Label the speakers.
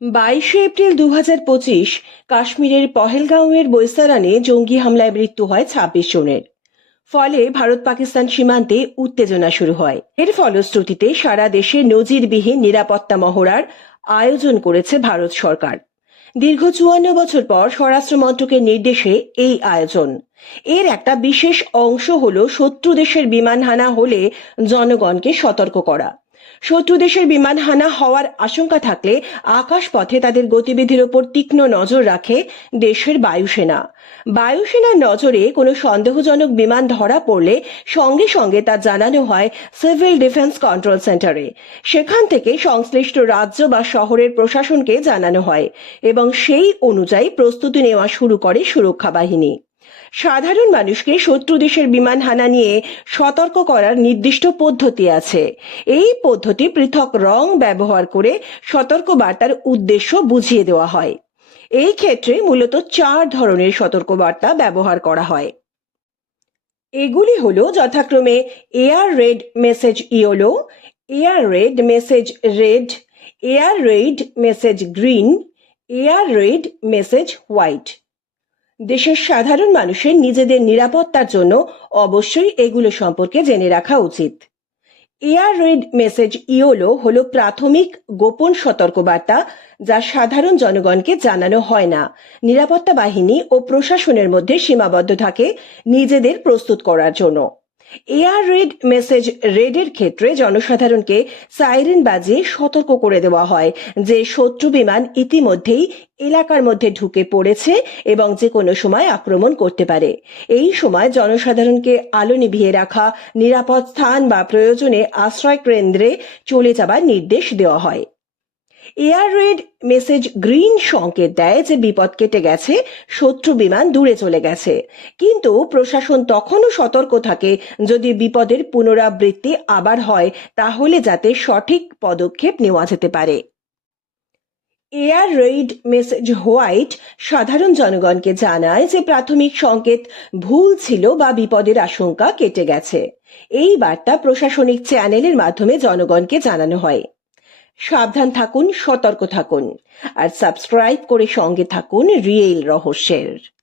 Speaker 1: বাইশে এপ্রিল দু পঁচিশ, কাশ্মীরের পহেলগাঁওয়ের বৈসারানে জঙ্গি হামলায় মৃত্যু হয় ছাব্বিশ জনের। ফলে ভারত পাকিস্তান সীমান্তে উত্তেজনা শুরু হয়। এর ফলশ্রুতিতে সারা দেশে নজিরবিহীন নিরাপত্তা মহড়ার আয়োজন করেছে ভারত সরকার। দীর্ঘ চুয়ান্ন বছর পর স্বরাষ্ট্র মন্ত্রকের নির্দেশে এই আয়োজন। এর একটা বিশেষ অংশ হল শত্রু দেশের বিমান হানা হলে জনগণকে সতর্ক করা। শত্রু দেশের বিমান হানা হওয়ার আশঙ্কা থাকলে আকাশপথে তাদের গতিবিধির ওপর তীক্ষ্ণ নজর রাখে দেশের বায়ুসেনা। বায়ুসেনার নজরে কোনো সন্দেহজনক বিমান ধরা পড়লে সঙ্গে সঙ্গে তা জানানো হয় সিভিল ডিফেন্স কন্ট্রোল সেন্টারে। সেখান থেকে সংশ্লিষ্ট রাজ্য বা শহরের প্রশাসনকে জানানো হয় এবং সেই অনুযায়ী প্রস্তুতি নেওয়া শুরু করে সুরক্ষা বাহিনী। সাধারণ মানুষকে শত্রু দেশের বিমান হানা নিয়ে সতর্ক করার নির্দিষ্ট পদ্ধতি আছে। এই পদ্ধতি পৃথক রং ব্যবহার করে সতর্ক বার্তার উদ্দেশ্য বুঝিয়ে দেওয়া হয়। এই ক্ষেত্রে মূলত চার ধরনের সতর্কবার্তা ব্যবহার করা হয়। এগুলি হলো যথাক্রমে air raid message yellow, air raid message red, air raid message green, air raid message white. দেশের সাধারণ মানুষের নিজেদের নিরাপত্তার জন্য অবশ্যই এগুলো সম্পর্কে জেনে রাখা উচিত। এয়ার রেড মেসেজ ইওলো হল প্রাথমিক গোপন সতর্কবার্তা যা সাধারণ জনগণকে জানানো হয় না। নিরাপত্তা বাহিনী ও প্রশাসনের মধ্যে সীমাবদ্ধ থাকে নিজেদের প্রস্তুত করার জন্য। এয়ার রেড মেসেজ রেডের ক্ষেত্রে জনসাধারণকে সাইরেন বাজিয়ে সতর্ক করে দেওয়া হয় যে শত্রু বিমান ইতিমধ্যেই এলাকার মধ্যে ঢুকে পড়েছে এবং যে কোনো সময় আক্রমণ করতে পারে। এই সময় জনসাধারণকে আলো নিভিয়ে রাখা, নিরাপদ স্থান বা প্রয়োজনে আশ্রয় কেন্দ্রে চলে যাবার নির্দেশ দেওয়া হয়। এয়ার রেড মেসেজ গ্রিন সংকেত দেয় যে বিপদ কেটে গেছে, শত্রু বিমান দূরে চলে গেছে। কিন্তু প্রশাসন তখনও সতর্ক থাকে যদি বিপদের পুনরাবৃত্তি আবার হয়, তাহলে যাতে সঠিক পদক্ষেপ নেওয়া যেতে পারে। এয়ার রেড মেসেজ হোয়াইট সাধারণ জনগণকে জানায় যে প্রাথমিক সংকেত ভুল ছিল বা বিপদের আশঙ্কা কেটে গেছে। এই বার্তা প্রশাসনিক চ্যানেলের মাধ্যমে জনগণকে জানানো হয়। সাবধান থাকুন সতর্ক থাকুন আর সাবস্ক্রাইব করে সঙ্গে থাকুন রিয়েল রহস্যের।